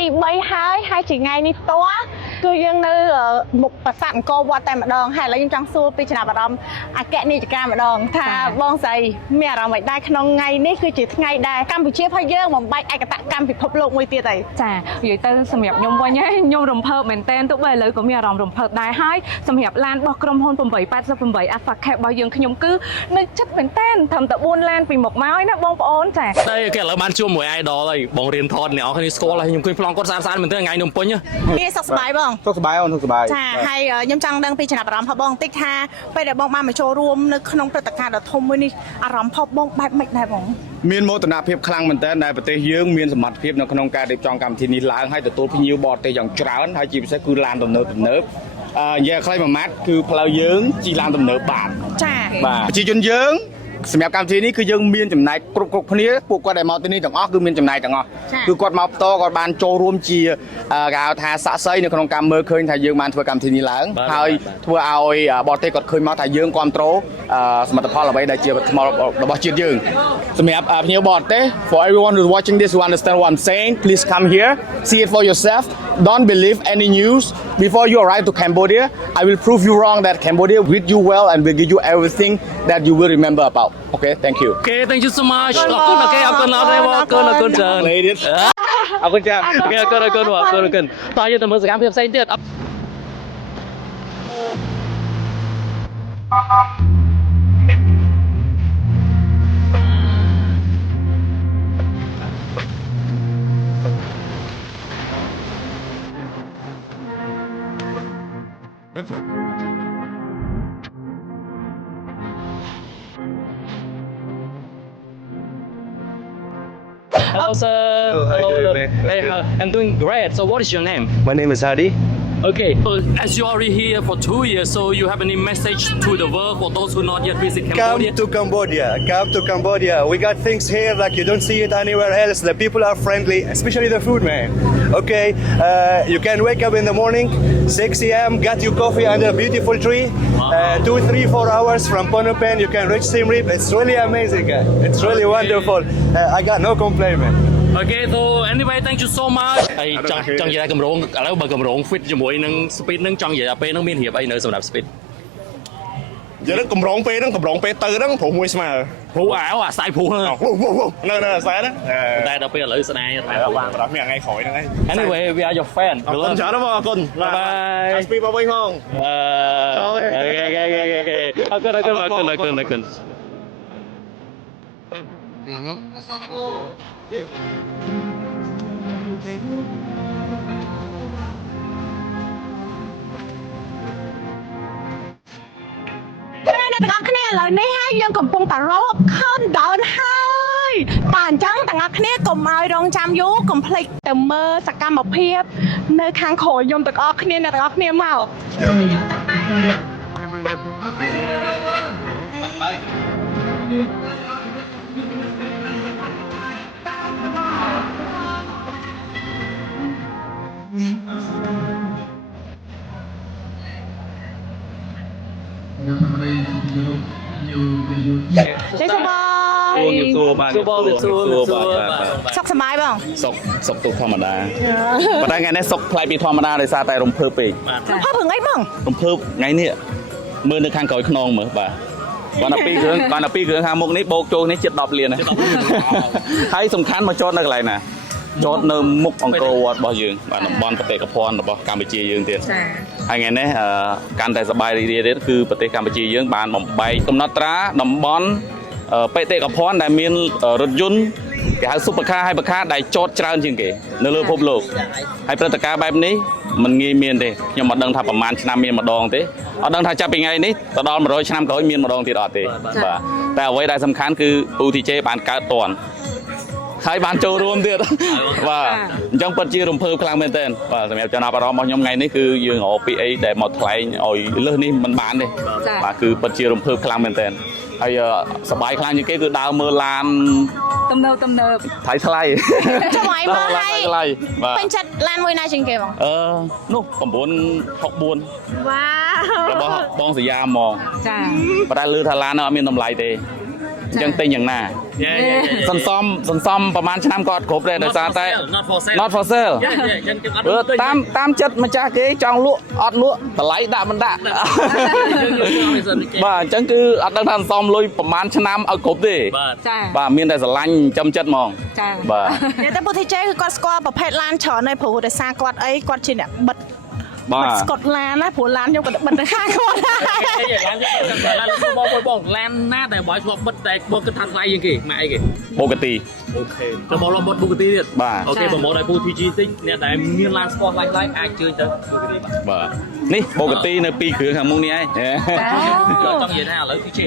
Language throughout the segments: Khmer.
ទី3ហើយជាថ្ងៃនេះផ្ទាល់គឺយើងនៅមុខប្រាសាទអង្គរវត្តតែម្ដងហើយឥឡូវខ្ញុំចង់សួរពីចំណាប់អារម្មណ៍អគ្គនាយិកាម្ដងថាបងស្រីមានអារម្មណ៍មិនដែរក្នុងថ្ងៃនេះគឺជាថ្ងៃដែលកម្ពុជារបស់យើងបំបែកឯកតកម្មពិភពលោកមួយទៀតហើយចានិយាយទៅសម្រាប់ខ្ញុំវិញខ្ញុំរំភើបមែនទែនទោះបីឥឡូវក៏មានអារម្មណ៍រំភើបដែរហើយសម្រាប់ឡានរបស់ក្រុមហ៊ុន888 Alpha Cab របស់យើងខ្ញុំគឺនៅចិត្តមែនទែនត្រឹមតែ4ឡានពីមុខមកហើយណាបងប្អូនចាតែគេឥឡូវបានជួបមួយ idol ហើយបងរៀនថតអ្នកនរគ្នាស្គាល់ហើយខ្ញុំឃើញប្លង់គាត់ស្អាតមែនទែនថ្ងៃនោះពេញនេះសុខសប្បាយបងសុខសប្បាយអូនសុខសប្បាយចាហើយខ្ញុំចង់ដឹងពីចំណាប់អារម្មណ៍របស់បងបន្តិចថាពេលដែលបងបានមកចូលរួមនៅក្នុងព្រឹត្តិការណ៍ដ៏ធំមួយនេះអារម្មណ៍ផងបងបែបម៉េចដែរបងមានមោទនភាពខ្លាំងមែនទែនដែលប្រទេសយើងមានសមត្ថភាពនៅក្នុងការរៀបចំកម្មវិធីនេះឡើងហើយទទួលភ្ញៀវបរទេសយ៉ាងច្រើនហើយជាពិសេសគឺឡានទំនើបនិយាយខ្លីមួយម៉ាត់គឺផ្លូវយើងជិះឡានទំនើបបានចាបាទប្រជាជនយើងសម្រាប់កម្មវិធីនេះគឺយើងមានចំណែកគ្រប់គ្នាពួកគាត់ដែលមកទីនេះទាំងអស់គឺមានចំណែកទាំងអស់គឺគាត់មកផ្ទាល់គាត់បានចូលរួមជាគេហៅថាស័ក្តិសិទ្ធិនៅក្នុងការមើលឃើញថាយើងបានធ្វើកម្មវិធីនេះឡើងហើយធ្វើឲ្យបរទេសគាត់ឃើញមកថាយើងគ្រប់គ្រងសមិទ្ធផលអ្វីដែលជាថ្មរបស់ជាតិយើងសម្រាប់ភ្ញៀវបរទេស for everyone who's watching this who understand what I'm saying please come here see it for yourself don't believe any news before you arrive to Cambodia I will prove you wrong that Cambodia will you well and will give you everything that you will remember about Okay, thank you. Okay, thank you so much. អរគុណអូខេអរគុណច្រើនអរគុណច្រើនតើយើងទៅមើលសកម្មភាពផ្សេងទៀតHello sir. Hello, how you doing, man? Hey, I'm doing great. So what is your name? My name is Hadi. Okay. As you are already here for 2 years, so you have any message to the world for those who not yet visit Cambodia? Come to Cambodia. Come to Cambodia. We got things here like you don't see it anywhere else. The people are friendly, especially the food, man. Okay. You can wake up in the morning, 6 a.m. Get your coffee under a beautiful tree. 2, 3, 4 hours from Phnom Penh, you can reach Siem Reap. It's really amazing. It's really wonderful. I got no complaint, man. Okay, so anyway, thank you so much. ហើយចង់និយាយកម្រងឥឡូវបើកម្រង fit ជាមួយនឹង speed នឹងចង់និយាយថាពេលហ្នឹងមានរៀបអីនៅសម្រាប់ speed និយាយកម្រងពេលហ្នឹងកម្រងពេលទៅហ្នឹងព្រោះមួយស្មើព្រោះអាស្ដាយព្រោះហ្នឹងនៅអាស្រ័យហ្នឹងតែដល់ពេលឥឡូវស្ដាយតែបានប្រហែលមានថ្ងៃក្រោយហ្នឹងឯង Anyway we are your fan អរគុណច្រើនបងអរគុណ Bye bye ស្ពីបវិញផងអរគុណនៅទាំងអស់គ្នាឥឡូវនេះហើយយើងកំពុងតែរក countdown ហើយបាទអញ្ចឹងទាំងអស់គ្នាកុំឲ្យរងចាំយូរកុំភ្លេចទៅមើលសកម្មភាពនៅខាងក្រោយខ្ញុំទាំងអស់គ្នាអ្នកទាំងអស់គ្នាមកចេះសបងសុខសប្បាយបងសុខទុកធម្មតាប៉ុន្តែថ្ងៃនេះសុខប្លែកពីធម្មតាដោយសារតែរំភើបពេករំភើបរឿងអីបងរំភើបថ្ងៃនេះមើលនៅខាងក្រោយខ្នងមើលបាទគាត់ដល់2គ្រឿងខាងមុខនេះបោកចូលនេះជិត10លានហើយសំខាន់មកចតនៅកន្លែងណាចតនៅមុខអង្គរវត្តរបស់យើងបាទតំបន់បេតិកភណ្ឌរបស់កម្ពុជាយើងទៀតហើយថ្ងៃនេះកាន់តែសប្បាយរីករាយទៀតគឺប្រទេសកម្ពុជាយើងបានបំបែកកំណត់ត្រាតំបន់បេតិកភណ្ឌដែលមានរថយន្តគេហៅ Supercar ហើយ Hypercar ដែលចតច្រើនជាងគេនៅលើពិភពលោកហើយព្រឹត្តិការណ៍បែបនេះមិនងាយមានទេខ្ញុំមិនដឹងថាប្រហែលឆ្នាំមានម្ដងទេអត់ដឹងថាចាប់ពីថ្ងៃនេះទៅដល់100ឆ្នាំក្រោយមានម្ដងទៀតអត់ទេបាទតែអ្វីដែលសំខាន់គឺ UTJ បានកើតតន់ហើយបានចូលរួមទៀតបាទអញ្ចឹងពិតជារំភើបខ្លាំងមែនទែនបាទសម្រាប់ចំណាប់អារម្មណ៍របស់ខ្ញុំថ្ងៃនេះគឺយើងរកពីអីដែលមកថ្លែងឲ្យលើសនេះមិនបានទេបាទគឺពិតជារំភើបខ្លាំងមែនទែនហើយសប្បាយខ្លាំងជាងគេគឺដើរមើលឡានទំនើបថ្លៃចាំឲ្យមើលឲ្យពេញចិត្តឡានមួយណាជាងគេបងនោះ964វ៉ាវរបស់បងសយាហ្មងចាប៉ុន្តែលឺថាឡាននោះអត់មានតម្លៃទេ ยังติงอย่างน่า សន្សំប្រហែលឆ្នាំក៏អត់គ្រប់ដែរដោយសារតែ not for sale តាមចិត្តម្ចាស់គេចង់លក់អត់លក់តម្លៃដាក់មិនដាក់បាទអញ្ចឹងគឺអត់ដឹងថាសន្សំលុយប្រហែលឆ្នាំឲ្យគ្រប់ទេ ចា បាទមានតែស្រឡាញ់ចំចិត្តហ្មង ចា បាទ អ្នកតែពុទ្ធិជ័យគឺគាត់ស្គាល់ប្រភេទឡានច្រើនហើយព្រោះដោយសារគាត់អីគាត់ជាអ្នកបិទ បាទ ស្កុតឡានណាព្រោះឡានខ្ញុំក៏បិទទៅខាងគាត់ដែរ បងឡានណាដែលបងធ្លាប់បិទតែបងគិតថាថ្លៃជាងគេម៉ែអីគេ បូកាទី អូខេទៅបងរត់បិទបូកាទីទៀត បាទ អូខេបងមកដល់ពូ TG តិចអ្នកដែលមានឡានស្គាល់ថ្លៃអាចជើញទៅបូកាទីបាទ បាទនេះបូកាទីនៅ2គ្រឿងខាងមុខនេះឯង ចង់និយាយថាឥឡូវ TJ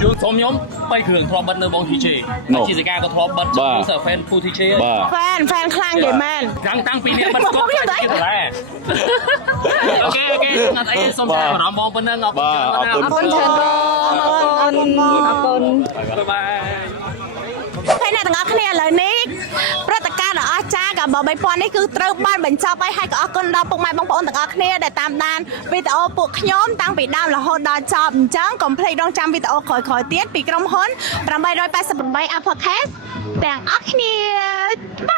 ជួសុំខ្ញុំ3គ្រឿងធ្លាប់បិទនៅបង TJ ជាសកាក៏ធ្លាប់បិទចូលទៅ fan ពូ TJ បាទ ហ្វេនខ្លាំងនិយាយមែន តាំងពីនេះបិទស្គាល់ជាទៅដែរអូខេអត់អីសូមចាប់អារម្មណ៍បងប៉ុណ្ណឹងអរគុណ បាទអរគុណ ច្រើនអរគុណ បាយ ហើយអ្នកទាំងអស់គ្នាឥឡូវនេះព្រឹត្តិការណ៍ដ៏អស្ចារ្យកាបោ3000នេះគឺត្រូវបានបញ្ចប់ហើយក៏អរគុណដល់ពុកម៉ែបងប្អូនទាំងអស់គ្នាដែលតាមដានវីដេអូពួកខ្ញុំតាំងពីដើមរហូតដល់ចប់អញ្ចឹងកុំភ្លេចរងចាំវីដេអូក្រោយៗទៀតពីក្រុមហ៊ុន888 Uppercase ទាំងអស់គ្នាបាយ